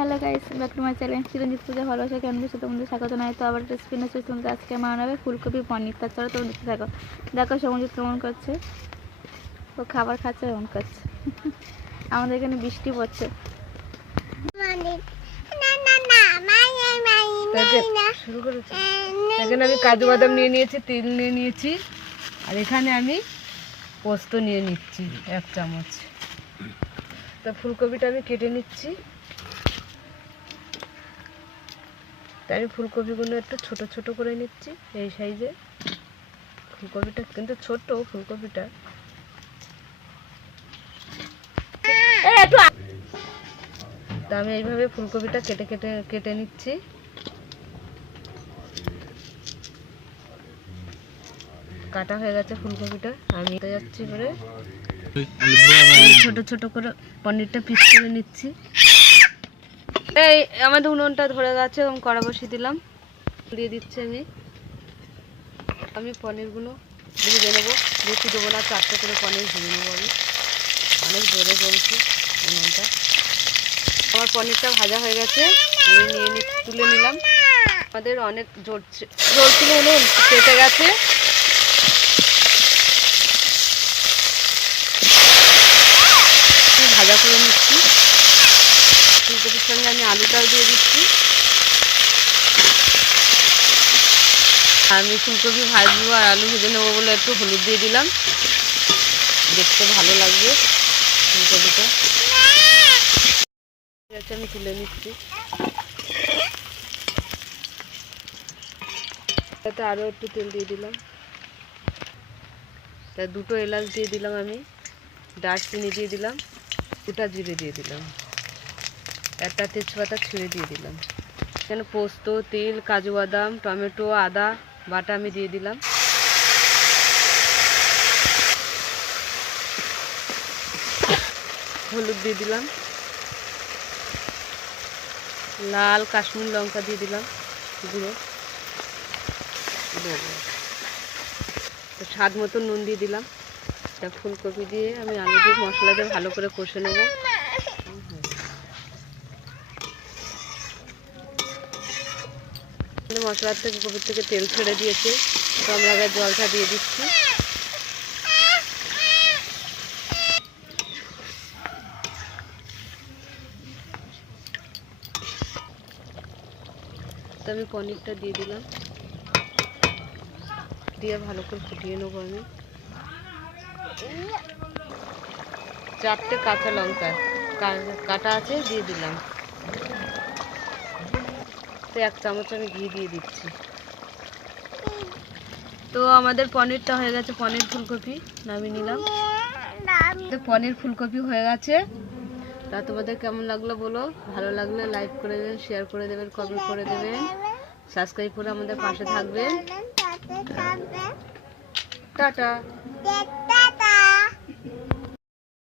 Hello guys, back to my channel Chiranjit Puja ভালোবাসা কেমন বসে তোমাদের স্বাগত নাই। তো আবার রেসিপি নিয়ে এসেছি তোমাদের। আজকে বানাবে ফুলকপি পনির। তাছাড়া তোমরা দেখতে থাকো। দেখো সমজিৎ কেমন করছে, ও খাবার খাচ্ছে এমন করছে। আমাদের এখানে বৃষ্টি পড়ছে। এখানে আমি কাজু বাদাম নিয়ে নিয়েছি, তেল নিয়ে নিয়েছি, আর এখানে আমি পোস্ত নিয়ে নিচ্ছি 1 চামচ। তা ফুলকপিটা আমি কেটে নিচ্ছি। তাই আমি ফুলকপিগুলো একটু ছোট ছোট করে নিচ্ছি, এই সাইজে। ফুলকপিটা কিন্তু ছোট, ফুলকপিটা তা আমি এইভাবে ফুলকপিটা কেটে কেটে কেটে নিচ্ছি। কাটা হয়ে গেছে ফুলকপিটা, আমি যাচ্ছি করে ছোট ছোট করে পনিরটা পিস করে নিচ্ছি। এই আমাদের উনুনটা ধরে গেছে, এবং কড়া বসিয়ে দিলাম, দিয়ে দিচ্ছি আমি পনিরগুলো ভেজে নেবো। বেশি দেবো না, 4টে করে পনির ভেজে নেবো আমি। অনেক জোরে চলছে উনুনটা। আমার পনিরটা ভাজা হয়ে গেছে, আমি তুলে নিলাম। আমাদের অনেক জোর ছিল, উনুন কেটে গেছে। ভাজা করে নিচ্ছি। ফুলকপির সঙ্গে আমি আলুটাও দিয়ে দিচ্ছি। আমি ফুলকপি ভাজবো আর আলু ভেজে নেবো বলে একটু হলুদ দিয়ে দিলাম, দেখতে ভালো লাগবে ফুলকপিটা। আমি তুলে নিচ্ছি। তাতে আরও একটু তেল দিয়ে দিলাম, তা 2টো এলাচ দিয়ে দিলাম আমি, দারচিনি দিয়ে দিলাম, গোটা জিরে দিয়ে দিলাম, 1টা তেজপাতা ছিঁড়ে দিয়ে দিলাম। এখানে পোস্ত, তেল, কাজু বাদাম, টমেটো, আদা বাটা আমি দিয়ে দিলাম। হলুদ দিয়ে দিলাম, লাল কাশ্মীর লঙ্কা দিয়ে দিলাম গুঁড়ো, তো স্বাদ মতো নুন দিয়ে দিলাম। তা ফুলকপি দিয়ে আমি আলু দিয়ে মশলা দিয়ে ভালো করে কষে নেব। মশলার থেকে কপির থেকে তেল ছেড়ে দিয়েছে, তো আমরা আগে জলটা দিয়ে দিচ্ছি। তো আমি পনিরটা দিয়ে দিলাম, দিয়ে ভালো করে ফুটিয়ে নেবো আমি। 4টে কাঁচা লঙ্কা কাটা আছে দিয়ে দিলাম। তো 1 চামচ আমি ঘি দিয়ে দিচ্ছি। তো আমাদের পনিরটা হয়ে গেছে, পনির ফুলকপি নামিয়ে নিলাম। পনির ফুলকপি হয়ে গেছে। তা তোমাদের কেমন লাগলো বলো, ভালো লাগলে লাইক করে দেবেন, শেয়ার করে দেবেন, কমেন্ট করে দেবেন, সাবস্ক্রাইব করে আমাদের পাশে থাকবেন। টাটা।